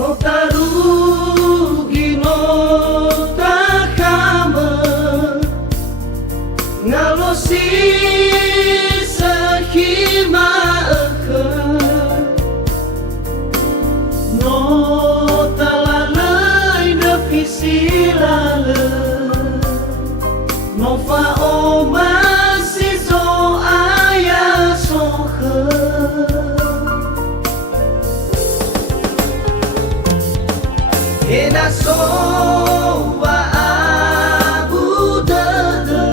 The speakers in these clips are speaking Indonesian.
Notarugi notakama ngalosi sahima notalalai nefisilale nova oma sizo ayah sohe Ena sowa abu dada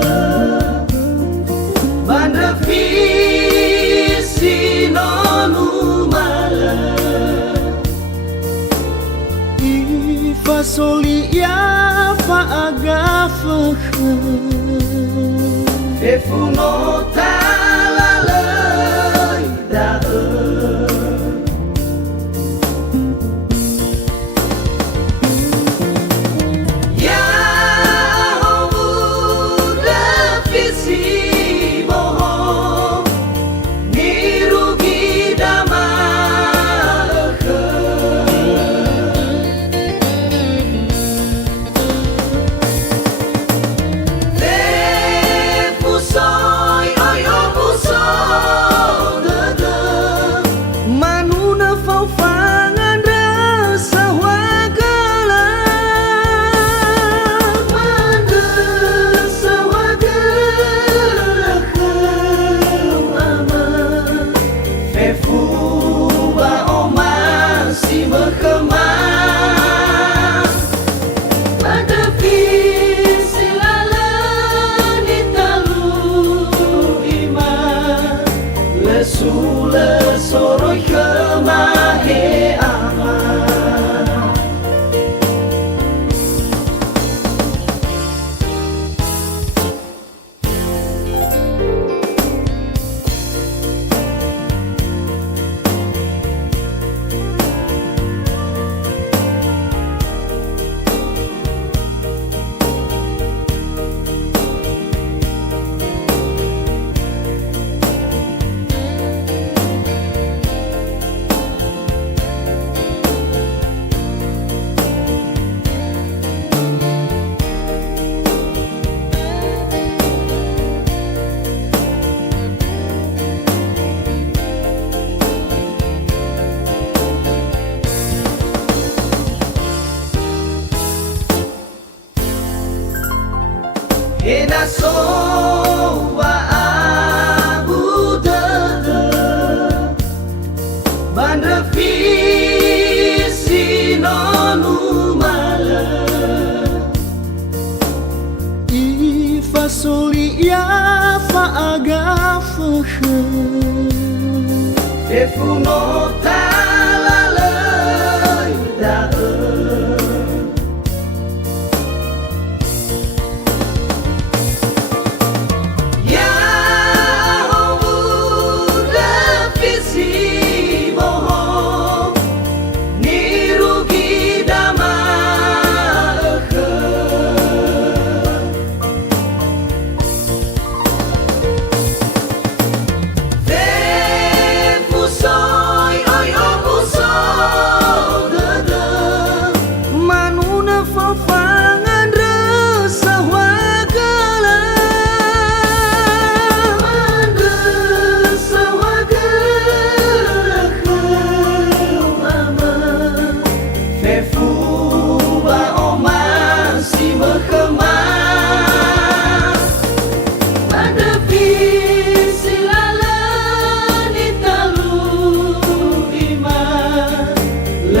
Bandra visi nonu mala Ifa soli ya fa agafaha Fefu nota lalai dae Sula soroy kemahe aman Ena sowa abu dada Bandra visi nonu mala Ifa soli ya fa agafaha Fefu nota lalai dae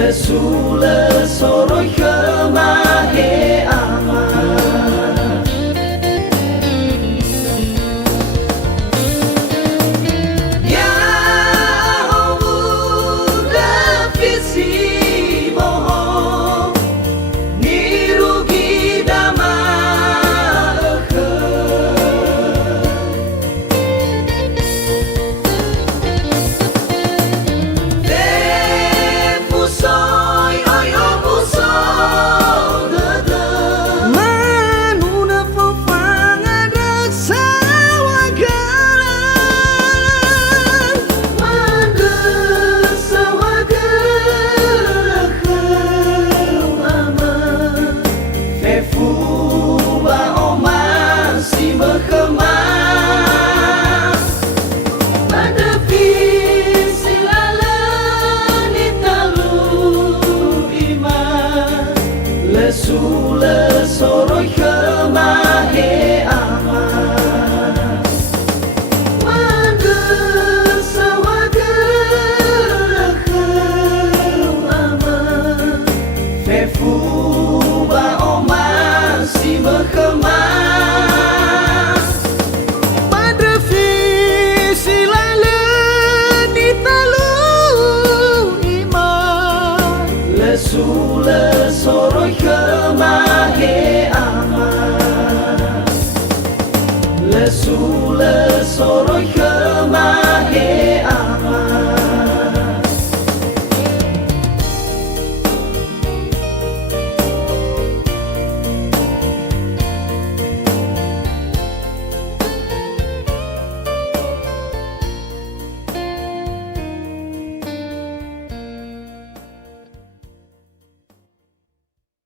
Sula soroy kemahe aman Ya muda visi bohong nirugi damahe Soy, oh, yo, su le soroi khemahe ama mande sawaga lekhem ama fefu ba oma si bekhema Padre visi lale ni talu iman lesu le soroi khemahe ama lesu le soroi